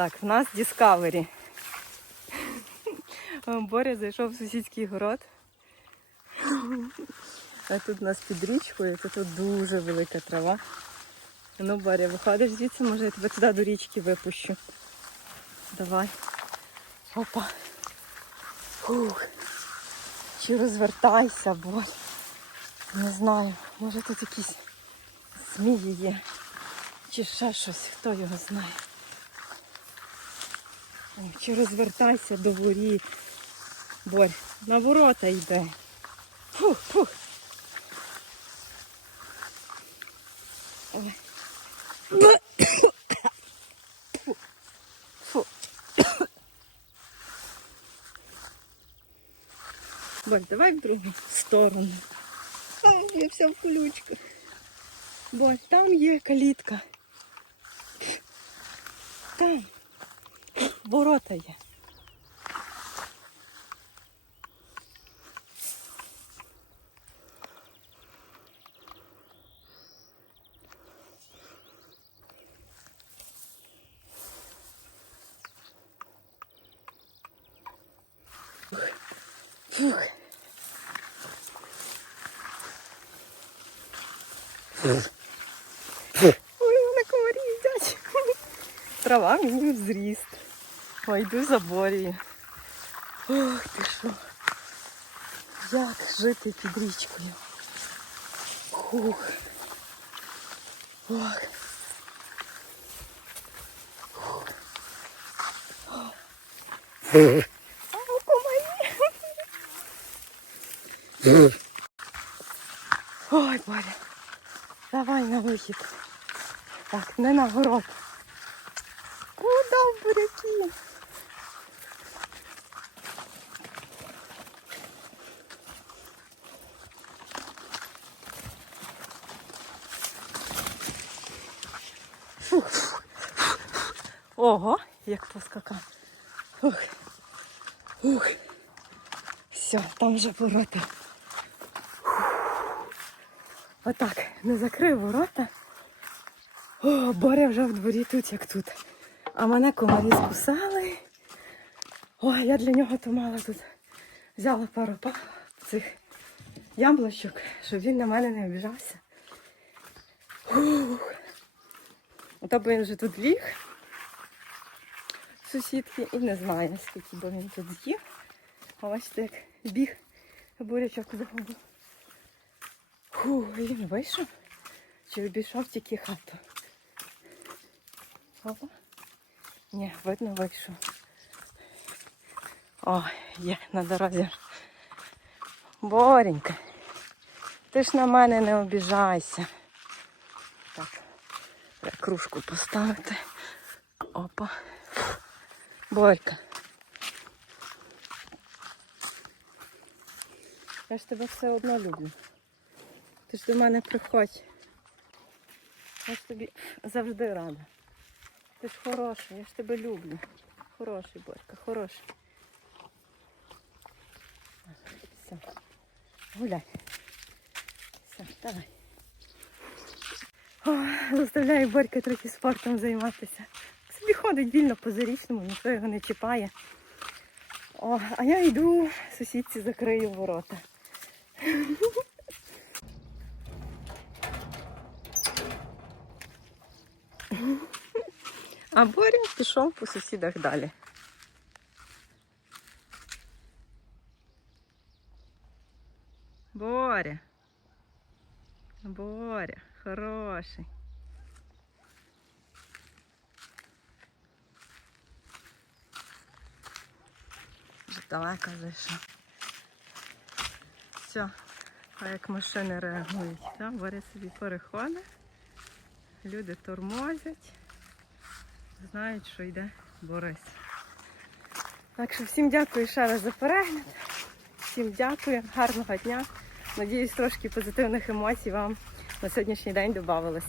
Так, в нас Discovery. Боря зайшов в сусідський город. А тут у нас під річкою, тут дуже велика трава. Ну, Боря, виходиш звідси, може я тебе туди до річки випущу. Давай. Опа. Фух. Чи розвертайся, Боря. Не знаю, може тут якісь змії є. Чи ще щось, хто його знає. Ой, Чи розвертайся до воріт. Борь, на ворота йде. Фух, фух. Ой. Фу. Фу. Борь, давай в другу сторону. А, я вся в колючках. Борь, там є калітка. Там. Ворота є. Ой, мене комарі їдять. Трава мені в зріст. Ой, йду за борію. Ох ти що. Як жити під річкою. Хух. Ох. Ой, Боря. Давай на вихід. Так, не на город. Куда в буряки? Фух. Ого, як поскакав. Фух. Фух. Все, там вже ворота. Отак, не закрив ворота. О, Боря вже в дворі тут, як тут. А мене комарі скусали. Ой, я для нього то мала тут. Взяла пару па- цих яблучок, щоб він на мене не обіжався. Ух. Ото бо він вже тут ліг. Сусідки і не знає, скільки бо він тут з'їв. А бачите, як біг бурячок загубив. Фу, він вийшов. Чи обійшов тільки хату? Опа. Ні, видно вийшов. О, є на дорозі. Боренька. Ти ж на мене не обіжайся. Так, кружку поставити. Опа. Борька. Я ж тебе все одно люблю. Ти ж до мене приходь. Я ж тобі завжди рада. Ти ж хороший, я ж тебе люблю. Хороший, Борька, хороший. Все. Гуляй. Все, давай. Заставляю Борька трохи спортом займатися. Собі ходить вільно по зарічному, ніхто його не чіпає. О, а я йду, сусідці закрию ворота. А Боря пішов по сусідах далі. Боря. Боря, хороший. Вже далеко зайшов. Все, а як машини реагують, так? Боря собі переходить, люди тормозять знають, що йде Борис. Так що всім дякую ще раз за перегляд. Всім дякую, гарного дня. Надіюсь, трошки позитивних емоцій вам на сьогоднішній день додавалось.